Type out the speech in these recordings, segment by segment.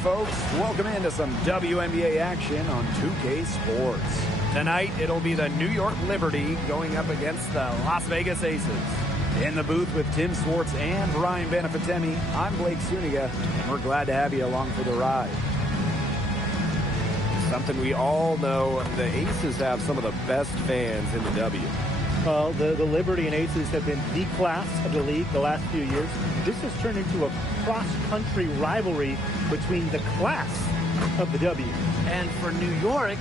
folks. Welcome into some WNBA action on 2K Sports. Tonight, it'll be the New York Liberty going up against the Las Vegas Aces. In the booth with Tim Swartz and Ryan Benefitemi, I'm Blake Suniga, and we're glad to have you along for the ride. Something we all know, the Aces have some of the best fans in the W. Well, the Liberty and Aces have been the class of the league the last few years. This has turned into a cross-country rivalry between the class of the W. And for New York,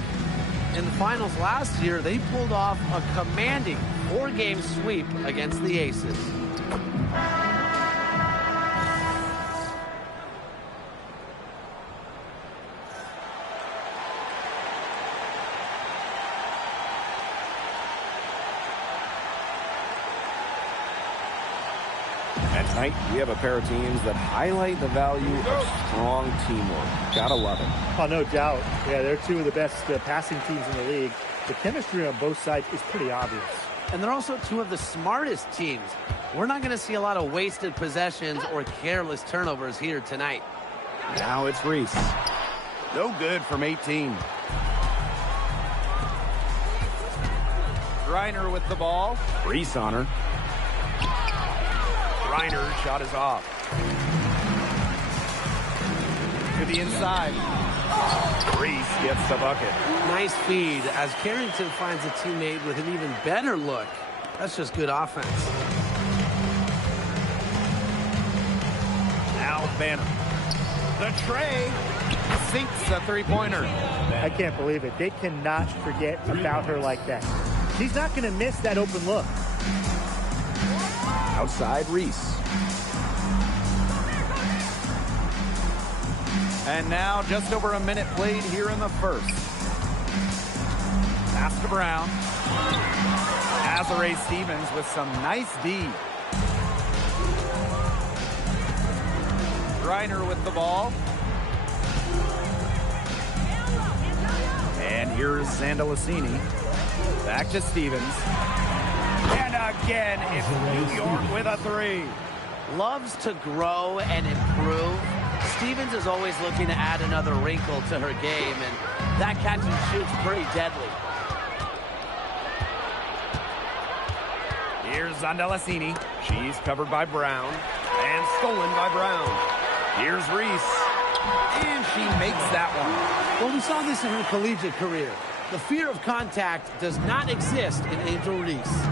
in the finals last year, they pulled off a commanding 4-game sweep against the Aces. And tonight, we have a pair of teams that highlight the value of strong teamwork. Gotta love it. Oh, no doubt. Yeah, they're two of the best passing teams in the league. The chemistry on both sides is pretty obvious. And they're also two of the smartest teams. We're not going to see a lot of wasted possessions or careless turnovers here tonight. Now it's Reese. No good from 18. Griner with the ball. Reese on her. Griner's shot is off. To the inside. Reese gets the bucket. Nice feed as Carrington finds a teammate with an even better look. That's just good offense. Now Banner. The tray sinks a three-pointer. I can't believe it. They cannot forget about her like that. She's not going to miss that open look. Outside Reese. And now just over a minute played here in the first. Pass to Brown. Azare Stevens with some nice D. Griner with the ball. And here's Zandalasini. Back to Stevens. And again, it's New York with a three. Loves to grow and improve. Stevens is always looking to add another wrinkle to her game, and that catch and shoot's pretty deadly. Here's Zandalasini. She's covered by Brown and stolen by Brown. Here's Reese. And she makes that one. Well, we saw this in her collegiate career. The fear of contact does not exist in Angel Reese.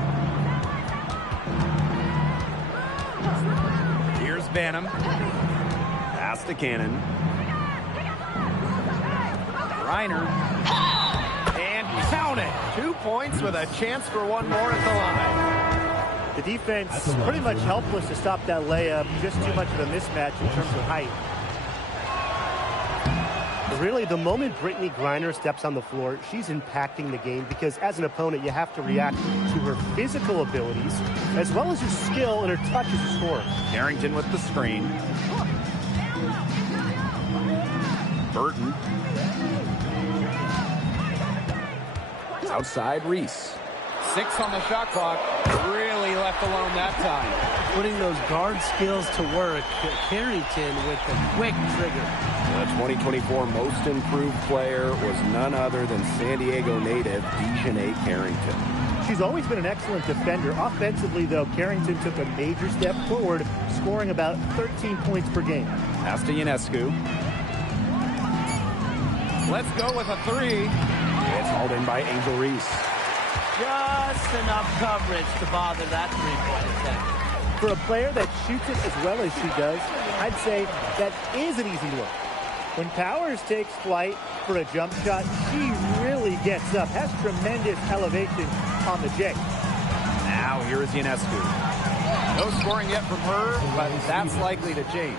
Here's Banham. Pass to Cannon. Reiner. And count it. 2 points with a chance for one more at the line. The defense pretty much helpless to stop that layup. Just too much of a mismatch in terms of height. Really, the moment Brittany Griner steps on the floor, she's impacting the game because as an opponent, you have to react to her physical abilities as well as her skill and her touch as a scorer. Carrington with the screen. Burton. Outside Reese. 6 on the shot clock. Really left alone that time. Putting those guard skills to work. Carrington with the quick trigger. The 2024 most improved player was none other than San Diego native Dejanay Carrington. She's always been an excellent defender. Offensively, though, Carrington took a major step forward, scoring about 13 points per game. Pass to Ionescu. Let's go with a three. It's hauled in by Angel Reese. Just enough coverage to bother that three-point attempt. For a player that shoots it as well as she does, I'd say that is an easy look. When Powers takes flight for a jump shot, she really gets up, has tremendous elevation on the J. Now here is Ionescu. No scoring yet from her, but that's likely to change.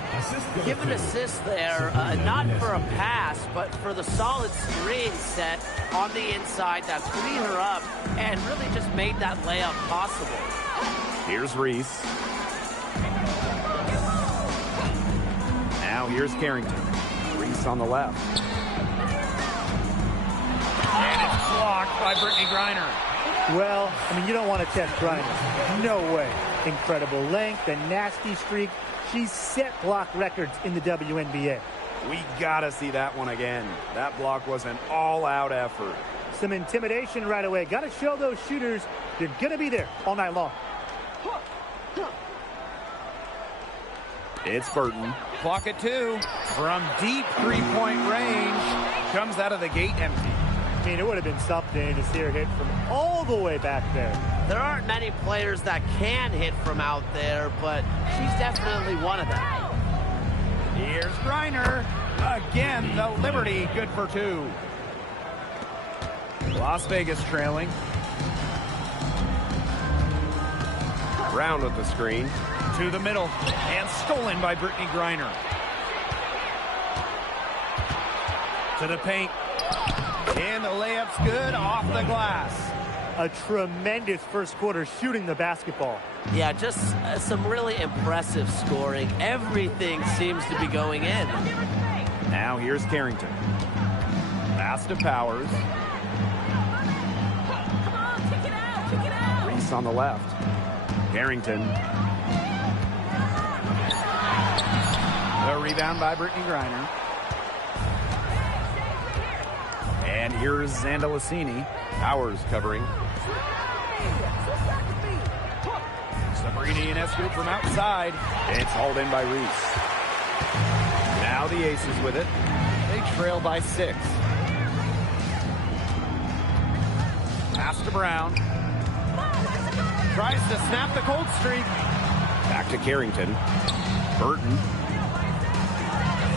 Give an assist there, not for a pass, but for the solid screen set on the inside that freed her up and really just made that layup possible. Here's Reese. Now here's Carrington. Reese on the left. And it's blocked by Brittany Griner. Well, I mean, you don't want to test Griner. No way. Incredible length, a nasty streak. She's set block records in the WNBA. We gotta see that one again. That block was an all-out effort. Some intimidation right away. Got to show those shooters you're going to be there all night long. It's Burton. Clock at 2. From deep three-point range. Comes out of the gate empty. I mean, it would have been something to see her hit from all the way back there. There aren't many players that can hit from out there, but she's definitely one of them. Here's Griner. Again, the Liberty, good for 2. Las Vegas trailing. Brown with the screen. To the middle. And stolen by Brittany Griner. To the paint. And the layup's good off the glass. A tremendous first quarter shooting the basketball. Yeah, just some really impressive scoring. Everything seems to be going in. Now here's Carrington. Pass to Powers. Reese on the left. Carrington. The rebound by Brittany Griner. And here's Zandalicini. Powers covering. Sabrina Ionescu from outside. It's hauled in by Reese. Now the Aces with it. They trail by 6. Pass to Brown. Tries to snap the cold streak. Back to Carrington. Burton.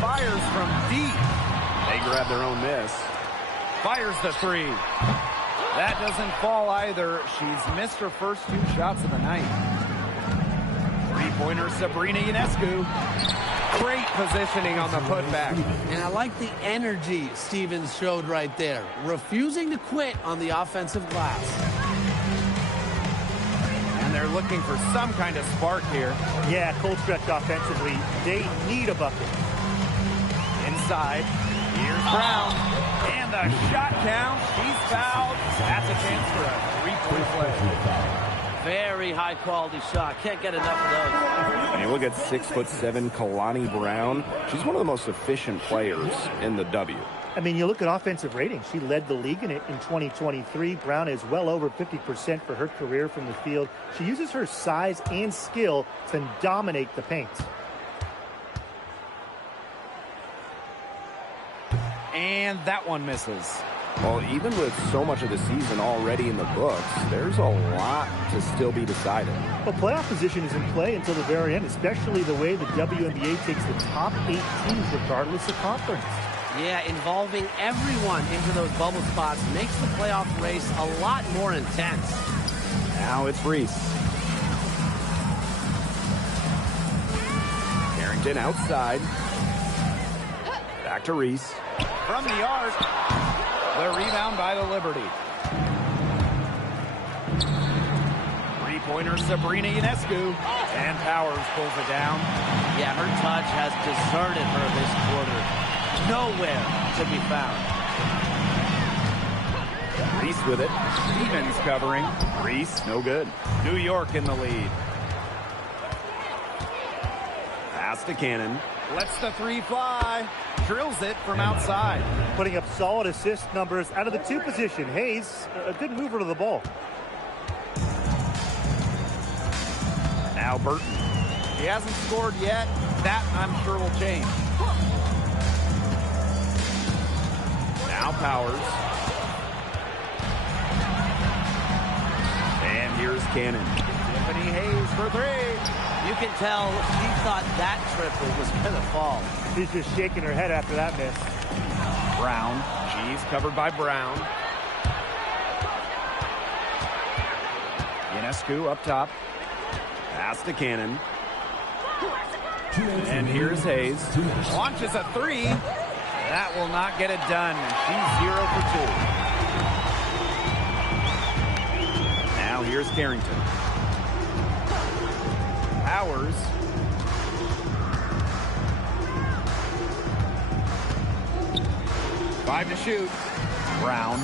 Fires from deep. They grab their own miss. Fires the 3. That doesn't fall either. She's missed her first 2 shots of the night. Three-pointer Sabrina Ionescu. Great positioning on the putback. And I like the energy Stevens showed right there. Refusing to quit on the offensive glass. And they're looking for some kind of spark here. Yeah, cold stretch offensively. They need a bucket. Inside. Here's Brown. And the shot count. She's fouled. That's a chance for a three-point play. Very high-quality shot. Can't get enough of those. And you look at 6'7" Kalani Brown. She's one of the most efficient players in the W. I mean, you look at offensive rating. She led the league in it in 2023. Brown is well over 50% for her career from the field. She uses her size and skill to dominate the paint. And that one misses. Well, even with so much of the season already in the books, there's a lot to still be decided. Well, playoff position is in play until the very end, especially the way the WNBA takes the top 8 teams regardless of conference. Yeah, involving everyone into those bubble spots makes the playoff race a lot more intense. Now it's Reese. Carrington outside. Back to Reese. From the arc. The rebound by the Liberty. Three-pointer Sabrina Ionescu. And Powers pulls it down. Yeah, her touch has deserted her this quarter. Nowhere to be found. Reese with it. Stevens covering. Reese, no good. New York in the lead. Pass to Cannon. Lets the 3 fly. Drills it from outside. Putting up solid assist numbers out of the 2 position. Hayes, a good mover to the ball. Now Burton. He hasn't scored yet. That, I'm sure, will change. Now Powers. And here's Cannon. Tiffany Hayes for 3. You can tell she thought that triple was going to fall. She's just shaking her head after that miss. Brown. She's covered by Brown. Ionescu up top. Pass to Cannon. And here's Hayes. Launches a 3. That will not get it done. She's 0 for 2. Now here's Carrington. Powers. Five to shoot. Brown.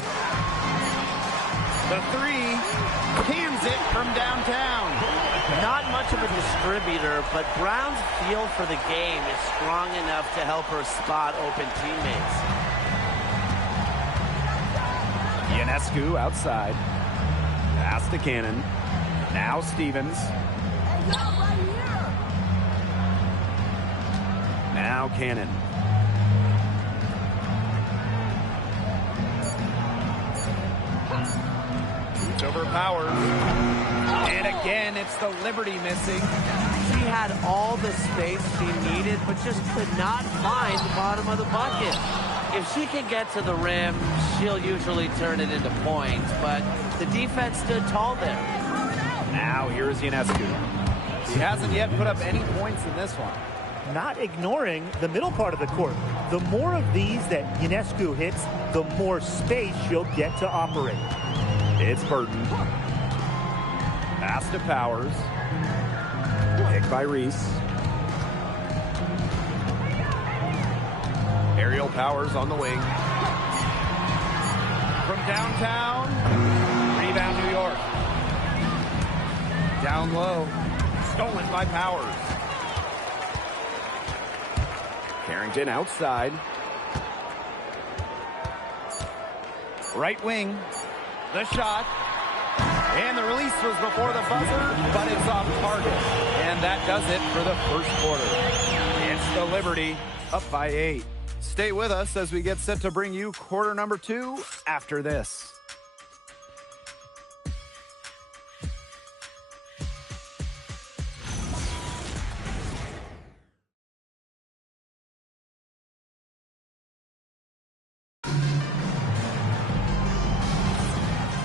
The 3. Cans it from downtown. Not much of a distributor, but Brown's feel for the game is strong enough to help her spot open teammates. Ionescu outside. Pass to Cannon. Now Stevens. Now Cannon. Shoots over Powers. And again, it's the Liberty missing. She had all the space she needed, but just could not find the bottom of the bucket. If she can get to the rim, she'll usually turn it into points, but the defense stood tall there. Now here's Ionescu. She hasn't yet put up any points in this one. Not ignoring the middle part of the court. The more of these that Ionescu hits, the more space she'll get to operate. It's Burton. Pass to Powers. Picked by Reese. Aerial Powers on the wing. From downtown. Rebound New York. Down low. Stolen by Powers. Carrington outside. Right wing. The shot. And the release was before the buzzer, but it's off target. And that does it for the first quarter. It's the Liberty up by 8. Stay with us as we get set to bring you quarter number 2 after this.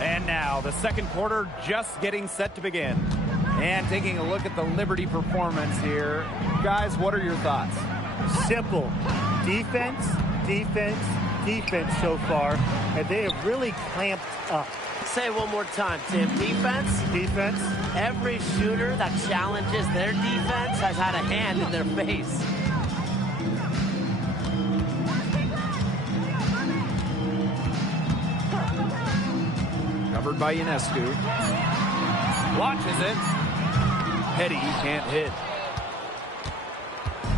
And now the second quarter just getting set to begin. And taking a look at the Liberty performance here. Guys, what are your thoughts? Simple. Defense, defense, defense so far. And they have really clamped up. Say it one more time, Tim. Defense? Defense. Every shooter that challenges their defense has had a hand in their face. Covered by Ionescu. Launches it. Petty can't hit.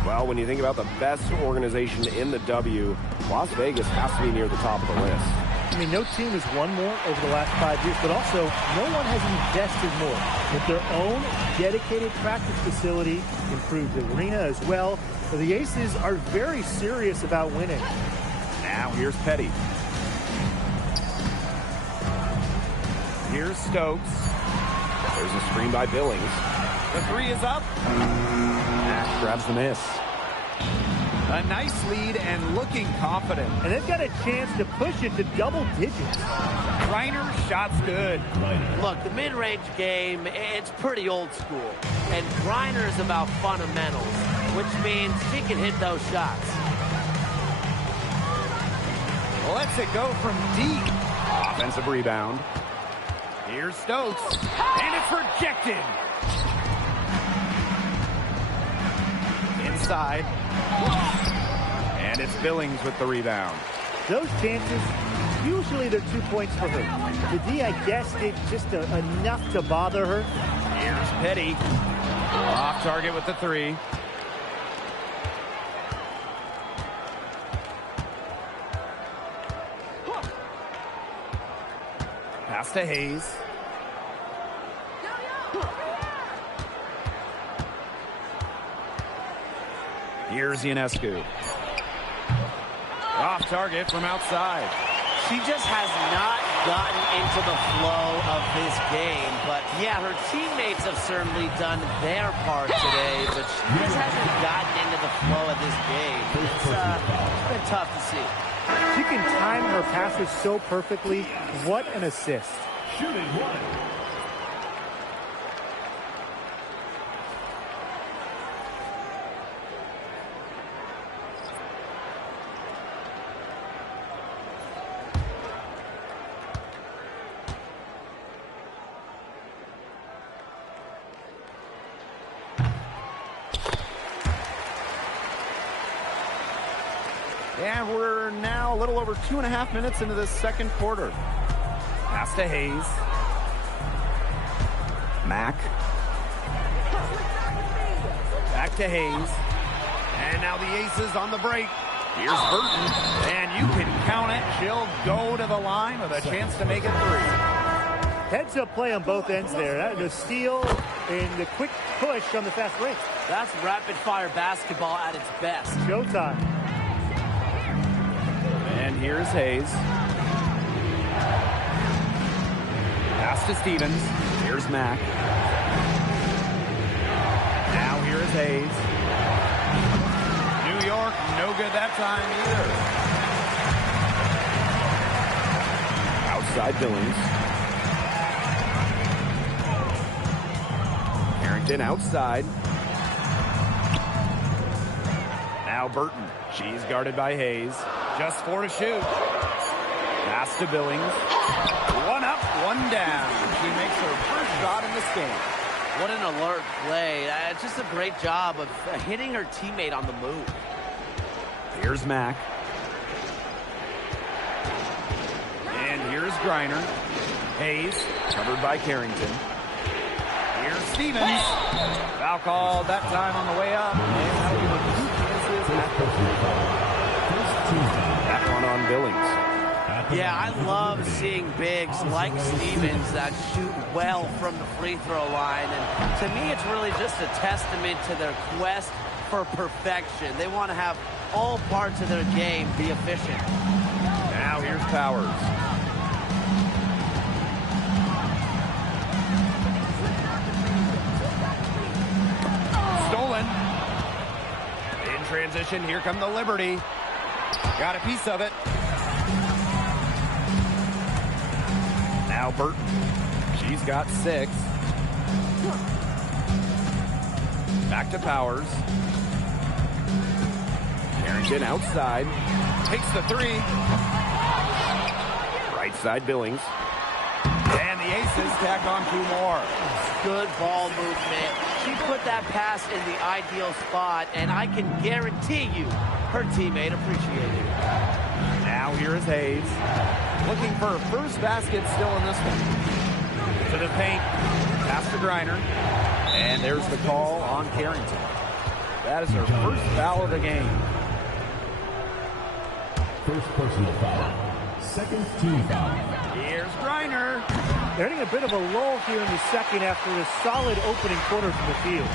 Well, when you think about the best organization in the W, Las Vegas has to be near the top of the list. I mean, no team has won more over the last 5 years, but also no one has invested more with their own dedicated practice facility, improved arena as well. So the Aces are very serious about winning. Now here's Petty. Here's Stokes. There's a screen by Billings. The three is up. Nash grabs the miss. A nice lead and looking confident. And they've got a chance to push it to double digits. Reiner's shot's good. Look, the mid-range game, it's pretty old school. And Reiner is about fundamentals, which means she can hit those shots. Lets it go from deep. Offensive rebound. Here's Stokes. And it's rejected. Inside. And it's Billings with the rebound. Those chances, usually they're 2 points for her. The D, I guess, did just enough to bother her. Here's Petty. Off target with the three. Pass to Hayes. Here's Ionescu. Off target from outside. She just has not gotten into the flow of this game. But, yeah, her teammates have certainly done their part today. But she just hasn't gotten into the flow of this game. It's been tough to see. She can time her passes so perfectly. What an assist. Shooting one. And we're now a little over 2.5 minutes into the second quarter. Pass to Hayes. Mack. back to Hayes. And now the Aces on the break. Here's Burton. And you can count it. She'll go to the line with a chance to make it 3. Heads-up play on both ends there. The steal and the quick push on the fast break. That's rapid-fire basketball at its best. Showtime. And here's Hayes. Pass to Stevens. Here's Mack. Now here is Hayes. New York, no good that time either. Outside Billings. Carrington outside. Now Burton. She's guarded by Hayes. Just 4 to shoot. Pass to Billings. 1 up, 1 down. She makes her first shot in this game. What an alert play. Just a great job of hitting her teammate on the move. Here's Mack. And here's Griner. Hayes, covered by Carrington. Here's Stevens. Foul called that time on the way up. And that'll give her 2 chances at the That one on Billings. Yeah, I love seeing bigs like Stevens that shoot well from the free throw line. And to me, it's really just a testament to their quest for perfection. They want to have all parts of their game be efficient. Now here's Powers. Stolen. In transition, here come the Liberty. Got a piece of it. Now Burton. She's got 6. Back to Powers. Carrington outside. Takes the 3. Right side Billings. And the Aces tack on 2 more. Good ball movement. She put that pass in the ideal spot, and I can guarantee you her teammate appreciated it. Now here is Hayes. Looking for her first basket still in this one. To the paint. Pass to Griner. And there's the call on Carrington. That is her first foul of the game. First personal foul. Second team foul. Here's Griner. They're getting a bit of a lull here in the second after a solid opening quarter from the field.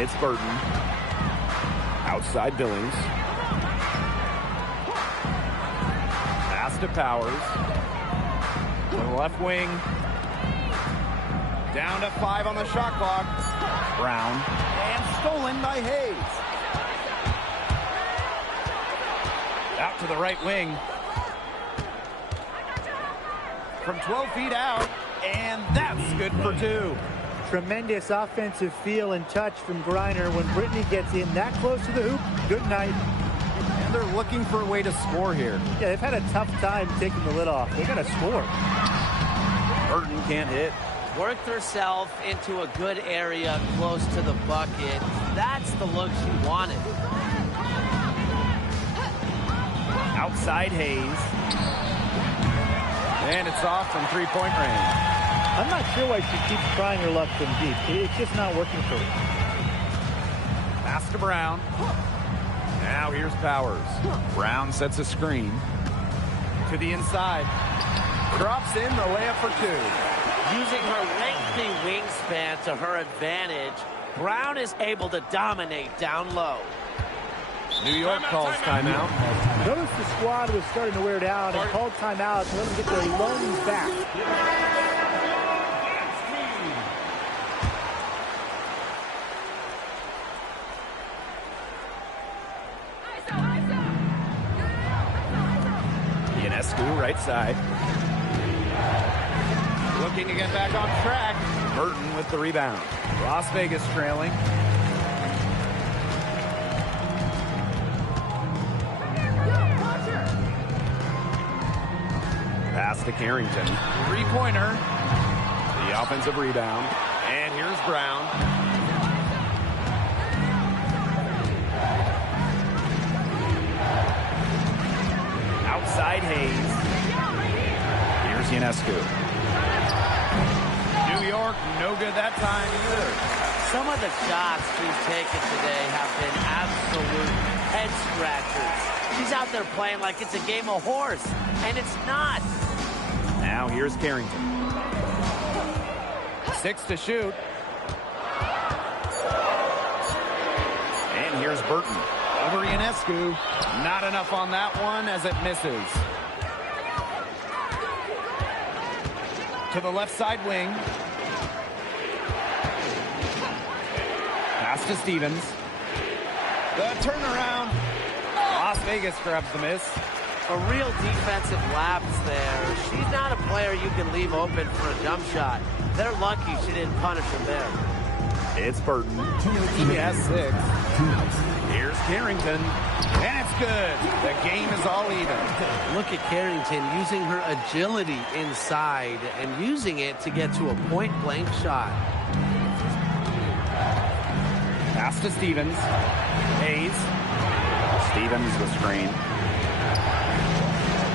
It's Burton. Outside Billings. Pass to Powers. To the left wing. Down to 5 on the shot clock. Brown. And stolen by Hayes. Out to the right wing. From 12 feet out. And that's good for 2. Tremendous offensive feel and touch from Griner. When Brittany gets in that close to the hoop, good night. And they're looking for a way to score here. Yeah, they've had a tough time taking the lid off. They got to score. Burton can't hit. Worked herself into a good area close to the bucket. That's the look she wanted. Outside Hayes. And it's off from 3-point range. I'm not sure why she keeps trying her luck from deep. It's just not working for her. Pass to Brown. Now here's Powers. Brown sets a screen. To the inside. Drops in the layup for 2. Using her lengthy wingspan to her advantage, Brown is able to dominate down low. New York calls timeout. Notice the squad was starting to wear down and called timeout to let them get their lungs back. Ionescu, right side. Looking to get back on track. Burton with the rebound. Las Vegas trailing. Pass to Carrington. 3-pointer. The offensive rebound. And here's Brown. Outside Hayes. Here's Ionescu. New York, no good that time either. Some of the shots she's taken today have been absolute head scratchers. She's out there playing like it's a game of horse, and it's not. Now here's Carrington. 6 to shoot. And here's Burton. Over Ionescu. Not enough on that one as it misses. To the left side wing. Pass to Stevens. The turnaround. Las Vegas grabs the miss. A real defensive lapse there. She's not a player you can leave open for a jump shot. They're lucky she didn't punish him there. It's Burton. He has 6. Here's Carrington. And it's good. The game is all even. Look at Carrington using her agility inside and using it to get to a point-blank shot. Pass to Stevens. Hayes. Stevens the screen.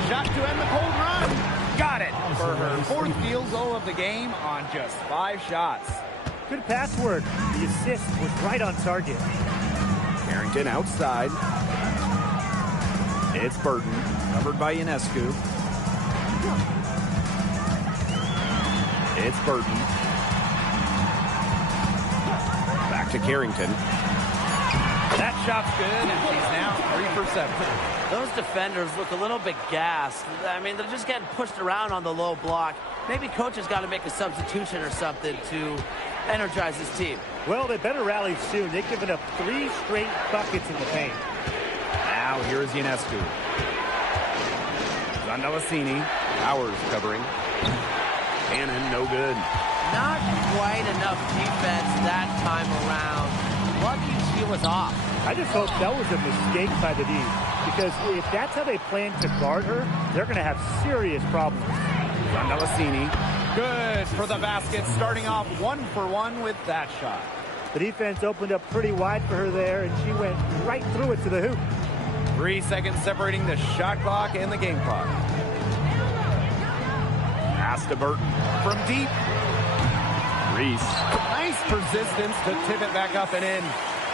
Shot to end the cold run. Got it for her 4th field goal of the game on just 5 shots. Good pass work. The assist was right on target. Carrington outside. It's Burton, covered by Ionescu. It's Burton. Back to Carrington. That shot's good, and she's now 3 for 7. Those defenders look a little bit gassed. I mean, they're just getting pushed around on the low block. Maybe coach has got to make a substitution or something to energize his team. Well, they better rally soon. They've given up 3 straight buckets in the paint. Now here's Ionescu. Zandalasini. Powers covering. Cannon, no good. Not quite enough defense that time around. Lucky she was off. I just hope that was a mistake by the D, because if that's how they plan to guard her, they're going to have serious problems. Zandalasini. Good for the basket, starting off 1 for 1 with that shot. The defense opened up pretty wide for her there, and she went right through it to the hoop. 3 seconds separating the shot clock and the game clock. Pass to Burton from deep. Reese. Nice persistence to tip it back up and in.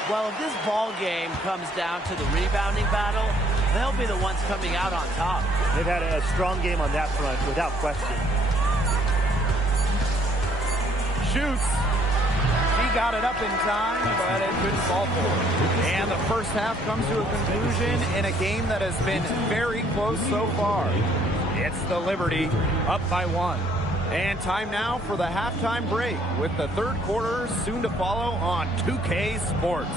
Well, if this ball game comes down to the rebounding battle, they'll be the ones coming out on top. They've had a strong game on that front, without question. Shoots. She got it up in time, but it couldn't fall for her. And the first half comes to a conclusion in a game that has been very close so far. It's the Liberty up by 1. And time now for the halftime break, with the 3rd quarter soon to follow on 2K Sports.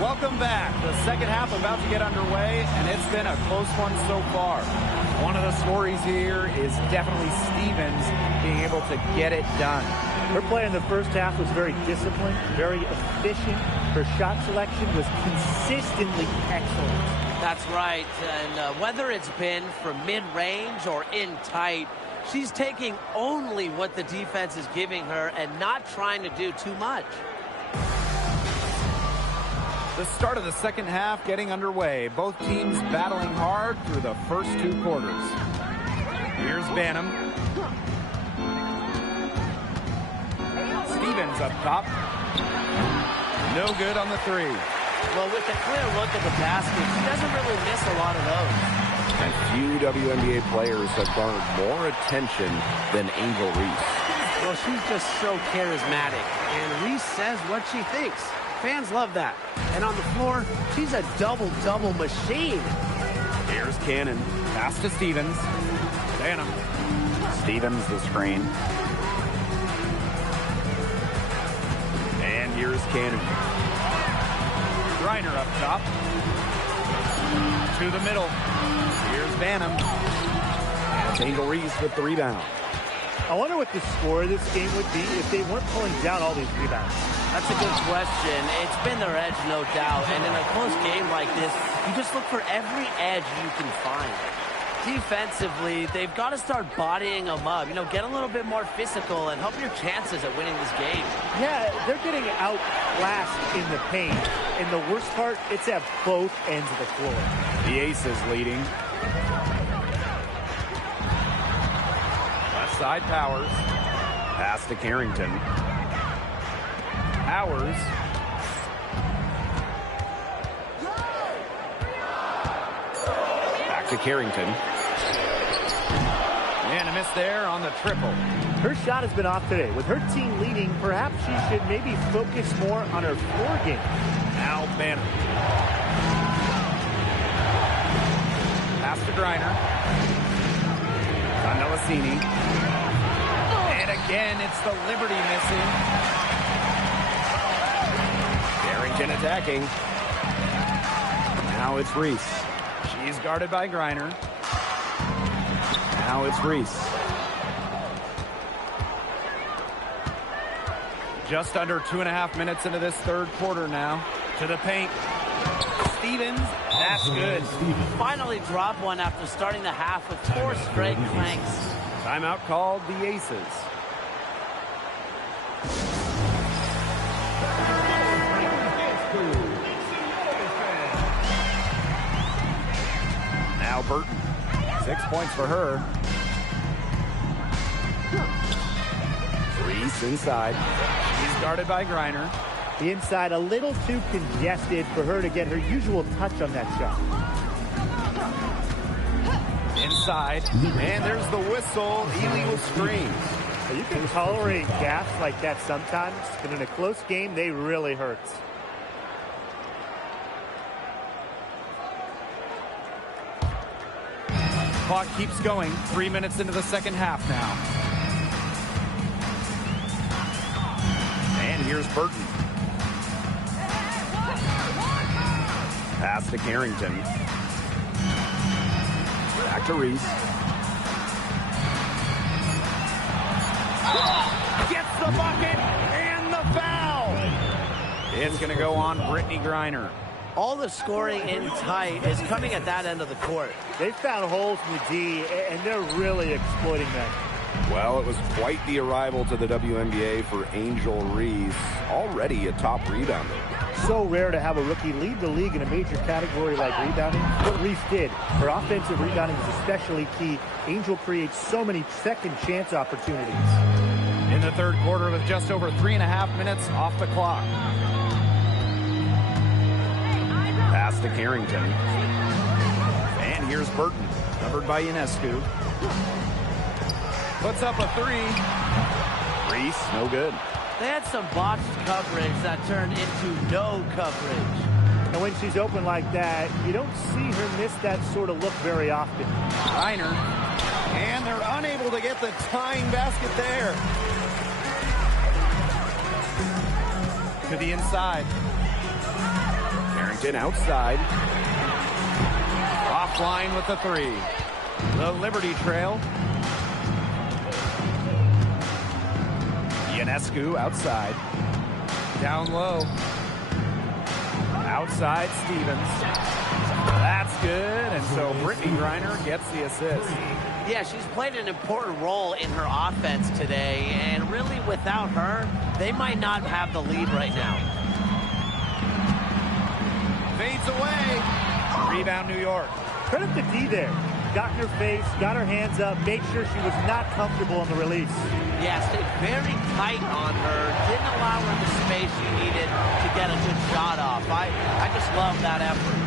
Welcome back. The second half about to get underway, and it's been a close one so far. One of the stories here is definitely Stevens being able to get it done. Her play in the first half was very disciplined, very efficient. Her shot selection was consistently excellent. That's right. And whether it's been from mid-range or in tight, she's taking only what the defense is giving her and not trying to do too much. The start of the second half getting underway. Both teams battling hard through the first 2 quarters. Here's Banham. Stevens up top. No good on the 3. Well, with a clear look at the basket, she doesn't really miss a lot of those. And few WNBA players have garnered more attention than Angel Reese. Well, she's just so charismatic, and Reese says what she thinks. Fans love that. And on the floor, she's a double-double machine. Here's Cannon. Pass to Stevens. Banham. Stevens the screen. And here's Cannon. Griner up top. To the middle. Here's Banham. And it's Angel Reese with the rebound. I wonder what the score of this game would be if they weren't pulling down all these rebounds. That's a good question. It's been their edge, no doubt. And in a close game like this, you just look for every edge you can find. Defensively, they've got to start bodying them up. You know, get a little bit more physical and help your chances at winning this game. Yeah, they're getting outclassed in the paint. And the worst part, it's at both ends of the floor. The Aces leading. Left side, Powers. Pass to Carrington. Powers. Back to Carrington. And a miss there on the triple. Her shot has been off today. With her team leading, perhaps she should maybe focus more on her floor game. Now Banner. Pass to Griner. Condelasini. And again, it's the Liberty missing. Carrington attacking. Now it's Reese. She's guarded by Griner. Now it's Reese. Just under 2.5 minutes into this third quarter now. To the paint. Stevens. That's good. Finally dropped one after starting the half with 4 straight clanks. Timeout called the Aces. Now Burton. 6 points for her. Reese inside. He's guarded by Griner. The inside a little too congested for her to get her usual touch on that shot. Inside. And there's the whistle. Illegal screen. So you can tolerate gaps like that sometimes, but in a close game, they really hurt. Clock keeps going. 3 minutes into the second half now. And here's Burton. Pass to Carrington. Back to Reese. Gets the bucket and the foul. It's going to go on Brittany Griner. All the scoring in tight is coming at that end of the court. They found holes in the D, and they're really exploiting them. Well, it was quite the arrival to the WNBA for Angel Reese, already a top rebounder. So rare to have a rookie lead the league in a major category like rebounding. What Reese did, her offensive rebounding is especially key. Angel creates so many second chance opportunities. In the third quarter with just over 3.5 minutes off the clock. Pass to Carrington. And here's Burton, covered by Ionescu. Puts up a three. Reese, no good. They had some botched coverage that turned into no coverage. And when she's open like that, you don't see her miss that sort of look very often. Griner. And they're unable to get the tying basket there. To the inside. Carrington outside. Offline with the three. The Liberty trail. Ionescu outside. Down low. Outside Stevens. That's good. And so Brittany Griner gets the assist. Yeah, she's played an important role in her offense today. And really, without her, they might not have the lead right now. Fades away. Rebound New York. Credit to D there. Got in her face, got her hands up, made sure she was not comfortable on the release. Yeah, stayed very tight on her. Didn't allow her the space she needed to get a good shot off. I just love that effort.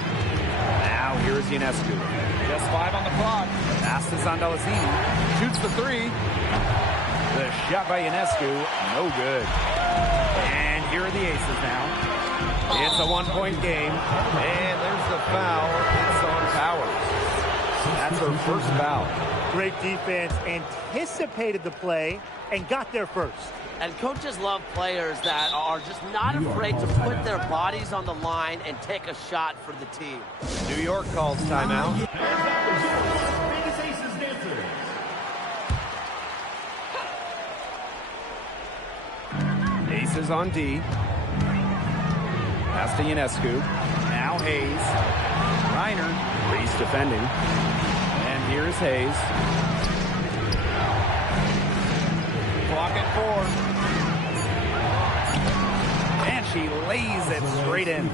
Now here's Ionescu. Just 5 on the clock. Pass to Condelasini. Shoots the three. The shot by Ionescu, no good. And here are the Aces now. It's a one-point game, and there's the foul. It's on Powers. That's her first foul. Great defense, anticipated the play, and got there first. And coaches love players that are just not afraid to put their bodies on the line and take a shot for the team. New York calls timeout. Aces on D. Pass to Ionescu. Now Hayes. Reiner. Reese defending. And here's Hayes. Clock at 4. And she lays it straight in.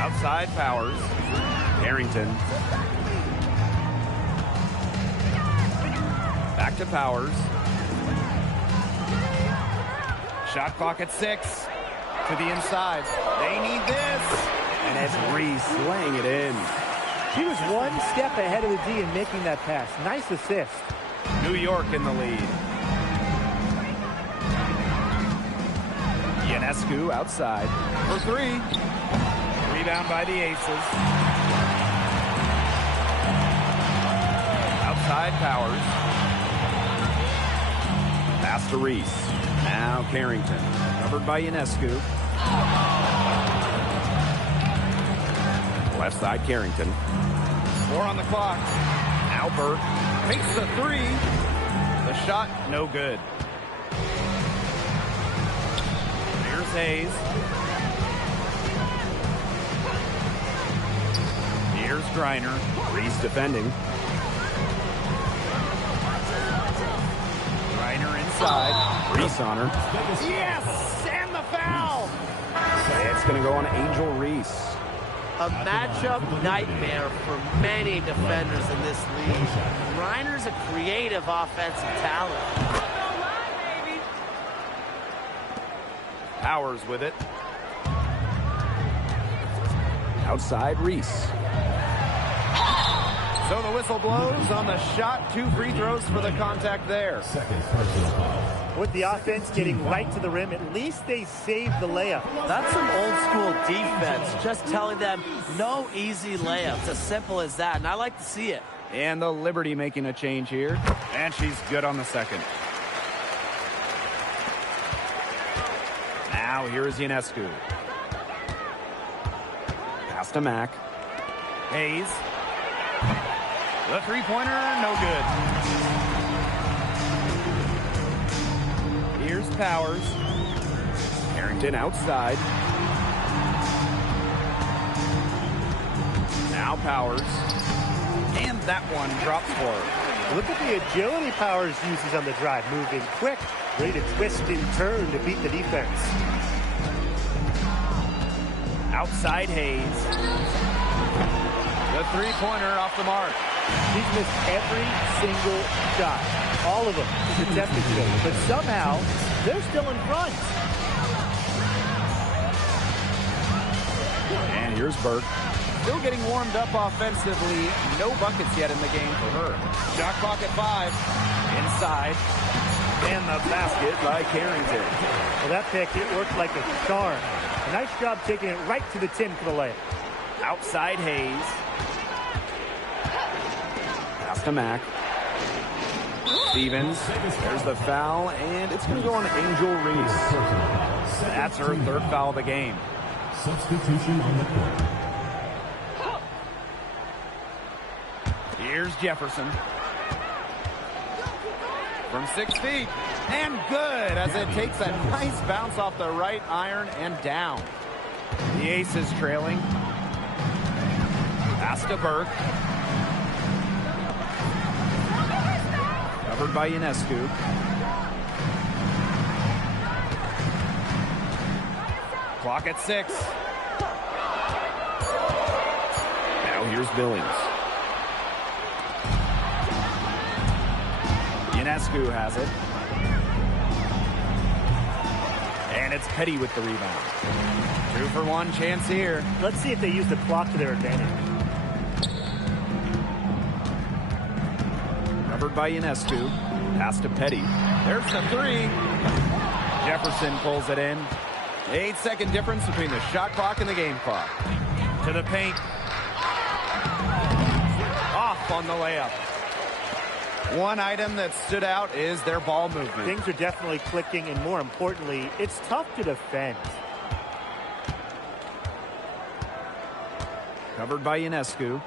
Outside Powers. Harrington. Back to Powers. Shot clock at 6. To the inside. They need this. And it's Reese laying it in. She was one step ahead of the D in making that pass. Nice assist. New York in the lead. Ionescu outside for 3. Rebound by the Aces. Outside Powers. Pass to Reese. Now Carrington. Covered by Ionescu. Left side Carrington. 4 on the clock. Now Burke makes the 3. The shot no good. Here's Hayes. Here's Griner. Reese defending. Griner inside. Reese on her. Yes! And the foul! It's going to go on Angel Reese. A matchup nightmare for many defenders in this league. Reiner's a creative offensive talent. Powers with it. Outside Reese. So the whistle blows on the shot. 2 free throws for the contact there. Second personal foul. With the offense getting right to the rim, at least they saved the layup. That's some old school defense, just telling them no easy layups, as simple as that, and I like to see it. And the Liberty making a change here. And she's good on the second. Now here's Ionescu. Pass to Mack. Hayes. The three-pointer, no good. Here's Powers. Harrington outside. Now Powers. And that one drops for her. Look at the agility Powers uses on the drive. Moving quick, ready to twist and turn to beat the defense. Outside Hayes. The three-pointer off the mark. She's missed every single shot. All of them she's attempted to. But somehow, they're still in front. And here's Burke. Still getting warmed up offensively. No buckets yet in the game for her. Shot clock at 5. Inside. And the basket by Carrington. Well, that pick, it worked like a charm. A nice job taking it right to the tin for the layup. Outside Hayes. Pass to Mack. Stevens. There's the foul, and it's going to go on Angel Reese. That's her third foul of the game. Substitution on the court. Here's Jefferson. From 6 feet. And good as it takes that nice bounce off the right iron and down. The Aces trailing. Pass to Burke. Covered by Ionescu. Clock at 6. Now here's Billings. Ionescu has it. And it's Petty with the rebound. 2 for 1 chance here. Let's see if they use the clock to their advantage. Covered by Ionescu. Pass to Petty. There's the three. Jefferson pulls it in. 8-second difference between the shot clock and the game clock. To the paint. Off on the layup. One item that stood out is their ball movement. Things are definitely clicking, and more importantly, it's tough to defend. Covered by Ionescu.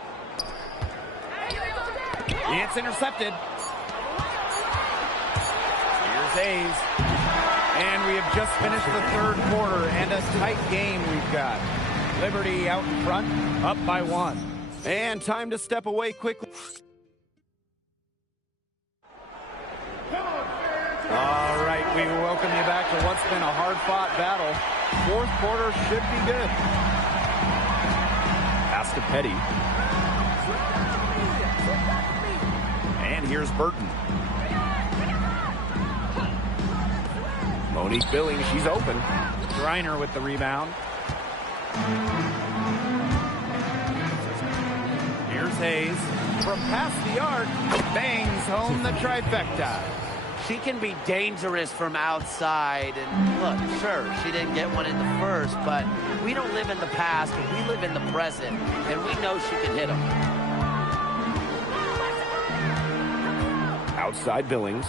It's intercepted. Here's Hayes. And we have just finished the third quarter, and a tight game we've got. Liberty out in front, up by 1. And time to step away quickly. All right, we welcome you back to what's been a hard-fought battle. Fourth quarter should be good. Pass to Petty. And here's Burton. Monique Billings, she's open. Griner with the rebound. Here's Hayes. From past the arc, bangs home the trifecta. She can be dangerous from outside. And look, sure, she didn't get one in the first, but we don't live in the past. We live in the present, and we know she can hit them. Outside Billings.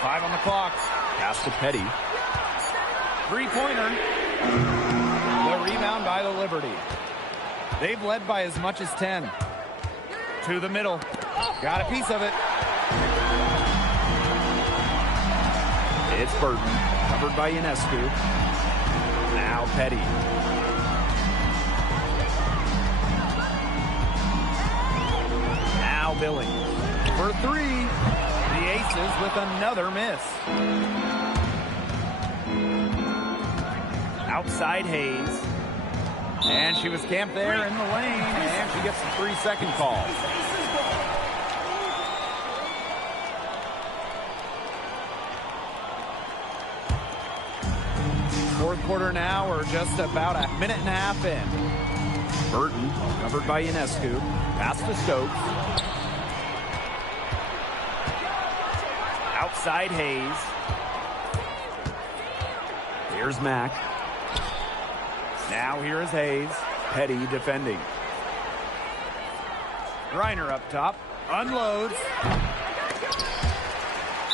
5 on the clock. Pass to Petty. Three-pointer. The rebound by the Liberty. They've led by as much as 10. To the middle. Got a piece of it. It's Burton. Covered by Ionescu. Now Petty. Now Billings. For 3. The Aces with another miss. Outside Hayes. And she was camped there in the lane, and she gets a 3-second call. Fourth quarter now, we're just about a minute and a half in. Burton, covered by Ionescu. Pass to Stokes. Outside Hayes. Here's Mack. Now here is Hayes. Petty defending. Griner up top. Unloads.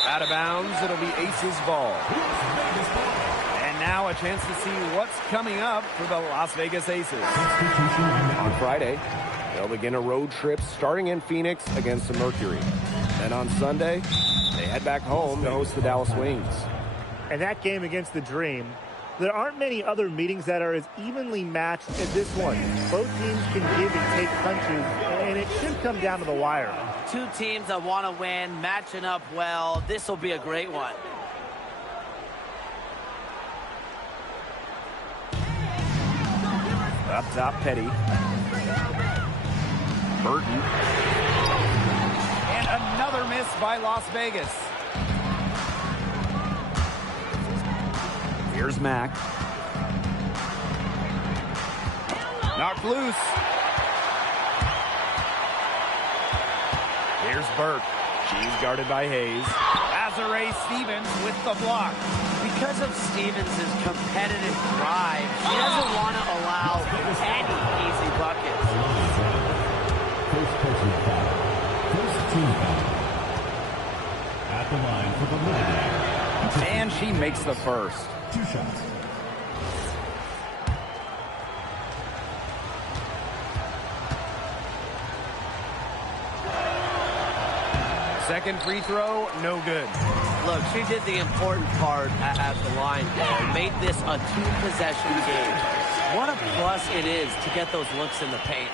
Out of bounds. It'll be Aces ball. And now a chance to see what's coming up for the Las Vegas Aces. On Friday, they'll begin a road trip starting in Phoenix against the Mercury. Then on Sunday, they head back home to host the Dallas Wings. And that game against the Dream, there aren't many other meetings that are as evenly matched as this one. Both teams can give and take punches, and it should come down to the wire. Two teams that want to win, matching up well. This will be a great one. Up top, Petty. Burton. And another miss by Las Vegas. Here's Mack. Knocked loose. Here's Burke. She's guarded by Hayes. Azare Stevens with the block. Because of Stevens' competitive drive, she doesn't want to allow any easy buckets. First personal foul. First team foul. At the line for the Liberty. And she makes the first. 2 shots. Second free throw, no good. Look, she did the important part at the line there. Made this a two-possession game. What a plus it is to get those looks in the paint.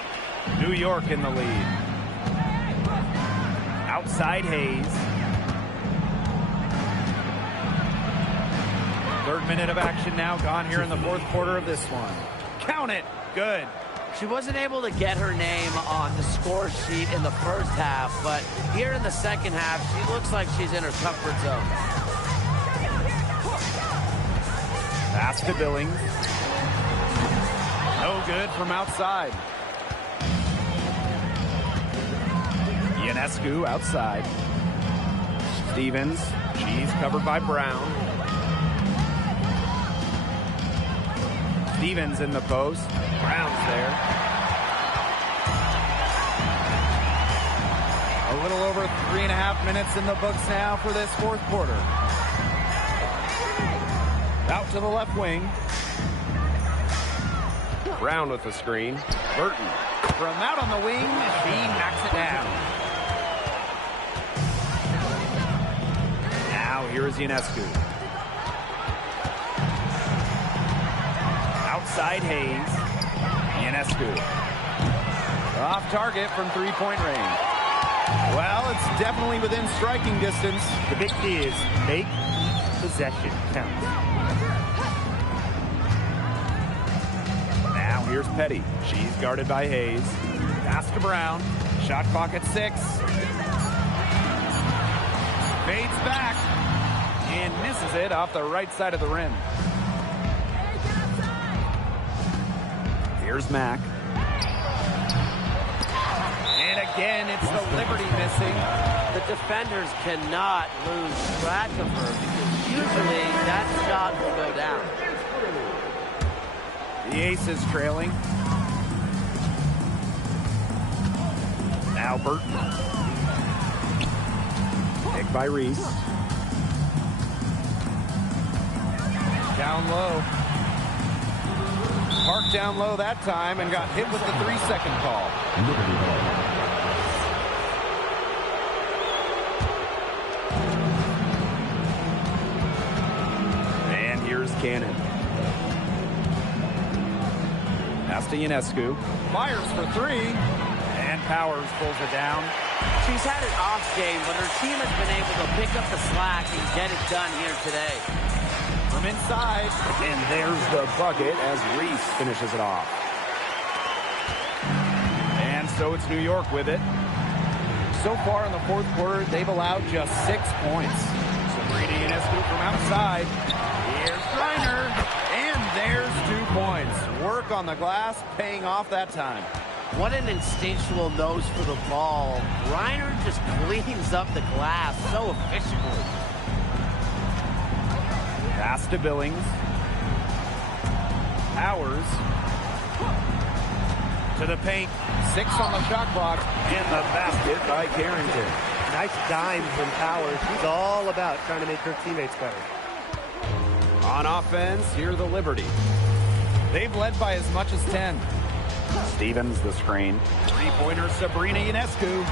New York in the lead. Outside Hayes. Third minute of action now gone here in the fourth quarter of this one. Count it. Good. She wasn't able to get her name on the score sheet in the first half, but here in the second half, she looks like she's in her comfort zone. Pass to Billings. No good from outside. Ionescu outside. Stevens. She's covered by Brown. Stevens in the post. Brown's there. A little over 3.5 minutes in the books now for this fourth quarter. Out to the left wing. Brown with the screen. Burton. From out on the wing, she knocks it down. Now here's Ionescu. Outside Hayes. Ionescu. Off target from three-point range. Well, it's definitely within striking distance. The big key is make each possession count. Now here's Petty. She's guarded by Hayes. Pass to Brown. Shot clock at 6. Fades back and misses it off the right side of the rim. Here's Mack. And again, it's the Liberty missing. The defenders cannot lose track of her because usually that shot will go down. The Aces trailing. Now Burton. Picked by Reese. Down low. Parked down low that time and got hit with the 3-second call. And here's Cannon. Pass to Ionescu. Fires for 3. And Powers pulls it down. She's had an off game, but her team has been able to pick up the slack and get it done here today. From inside. And there's the bucket as Reese finishes it off. And so it's New York with it. So far in the fourth quarter, they've allowed just 6 points. Sabrina Ionescu from outside. Here's Griner. And there's 2 points. Work on the glass, paying off that time. What an instinctual nose for the ball. Reiner just cleans up the glass so efficiently. Pass to Billings. Powers. To the paint. 6 on the shot clock. And the basket by Carrington. Nice dime from Powers. She's all about trying to make her teammates better. On offense, here the Liberty. They've led by as much as 10. Stevens the screen. Three-pointer Sabrina Ionescu.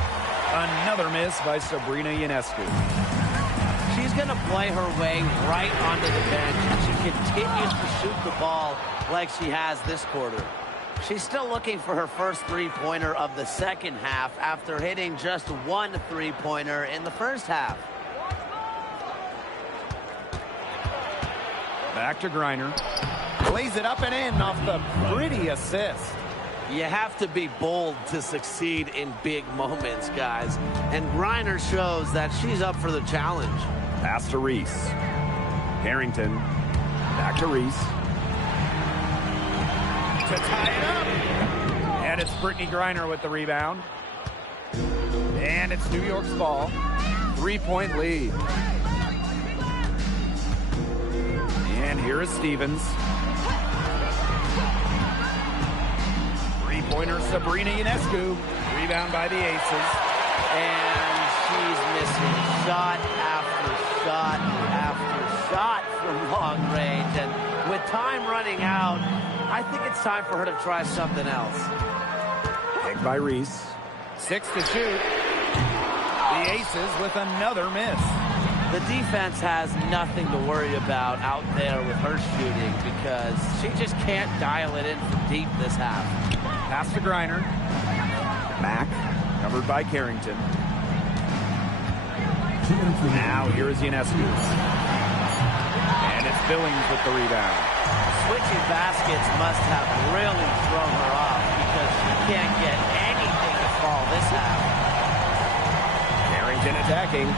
Another miss by Sabrina Ionescu. She's going to play her way right onto the bench. She continues to shoot the ball like she has this quarter. She's still looking for her first three-pointer of the second half after hitting just 1 three-pointer in the first half. Back to Griner. Plays it up and in off the pretty assist. You have to be bold to succeed in big moments, guys. And Griner shows that she's up for the challenge. Pass to Reese. Carrington. Back to Reese. To tie it up. And it's Brittany Griner with the rebound. And it's New York's ball. 3-point lead. And here is Stevens. Three-pointer Sabrina Ionescu. Rebound by the Aces. And she's missing shot after shot after shot from long range. And with time running out, I think it's time for her to try something else. Picked by Reese. 6 to shoot. The Aces with another miss. The defense has nothing to worry about out there with her shooting because she just can't dial it in from deep this half. Pass to Griner. Mack, covered by Carrington. Now here is Ionescu. And it's Billings with the rebound. Switching baskets must have really thrown her off because she can't get anything to fall this half. Carrington attacking.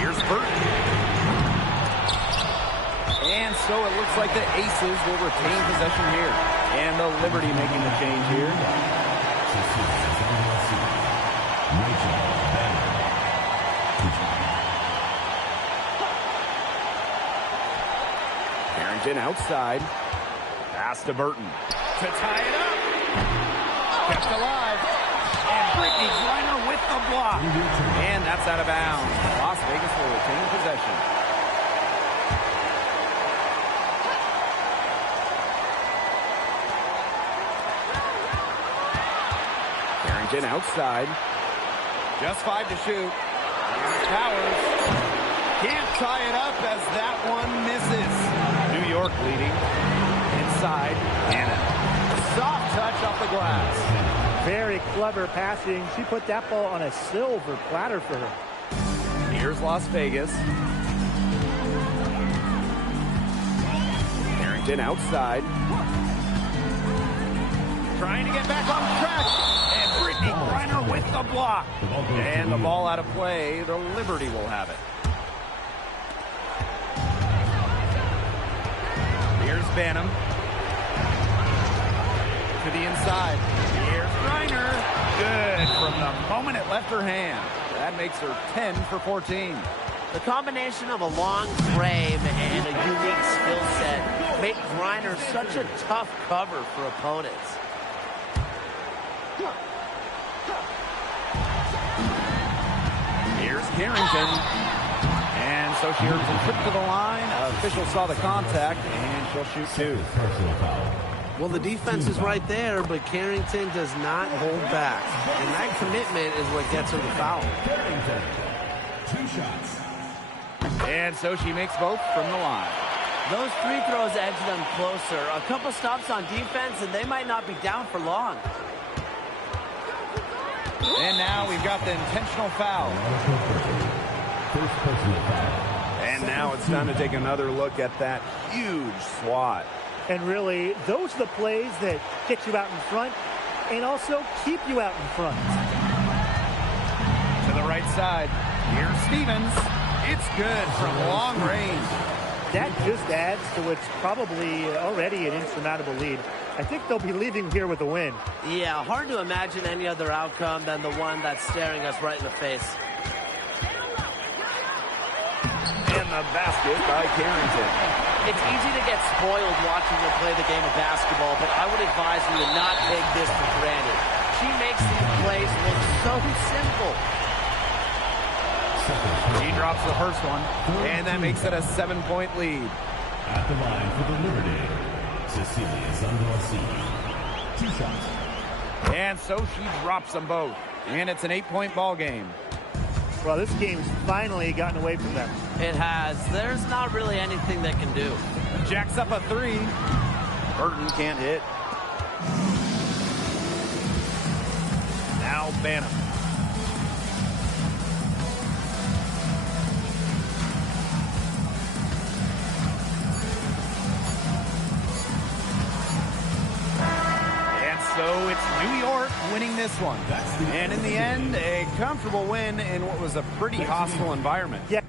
Here's Burton. And so it looks like the Aces will retain possession here. And the Liberty making the change here. Carrington outside. Pass to Burton. To tie it up. Kept alive. And Brittany Griner with the block. And that's out of bounds. Las Vegas will retain possession. Carrington outside. Just 5 to shoot. Here's Powers. Can't tie it up as that one misses. New York leading. Inside. Hannah. Soft touch off the glass. Very clever passing. She put that ball on a silver platter for her. Here's Las Vegas. Carrington outside. Trying to get back on track. And Brittany Griner with the block. And the ball out of play. The Liberty will have it. Here's Banham. To the inside. Here's Griner. Good from the moment it left her hand. That makes her 10 for 14. The combination of a long frame and a unique skill set make Griner such a tough cover for opponents. Here's Carrington. And so she earns a trip to the line. Official saw the contact, and she'll shoot two. Personal foul. Well, the defense is right there, but Carrington does not hold back. And that commitment is what gets her the foul. Carrington. 2 shots. And so she makes both from the line. Those free throws edge them closer. A couple stops on defense, and they might not be down for long. And now we've got the intentional foul. First personal foul. And now it's time to take another look at that huge swat. And really, those are the plays that get you out in front and also keep you out in front. To the right side. Here's Stevens. It's good from long range. That just adds to what's probably already an insurmountable lead. I think they'll be leaving here with a win. Yeah, hard to imagine any other outcome than the one that's staring us right in the face. And the basket by Carrington. It's easy to get spoiled watching her play the game of basketball, but I would advise you to not take this for granted. She makes these plays look so simple. He drops the first one, and that makes it a 7-point lead. At the line for the Liberty, Cecilia Zandrasini. 2 shots. And so she drops them both. And it's an 8-point ball game. Well, this game's finally gotten away from them. It has. There's not really anything they can do. Jacks up a 3. Burton can't hit. Now Banham. So it's New York winning this one. And in the end, a comfortable win in what was a pretty hostile environment. Yeah.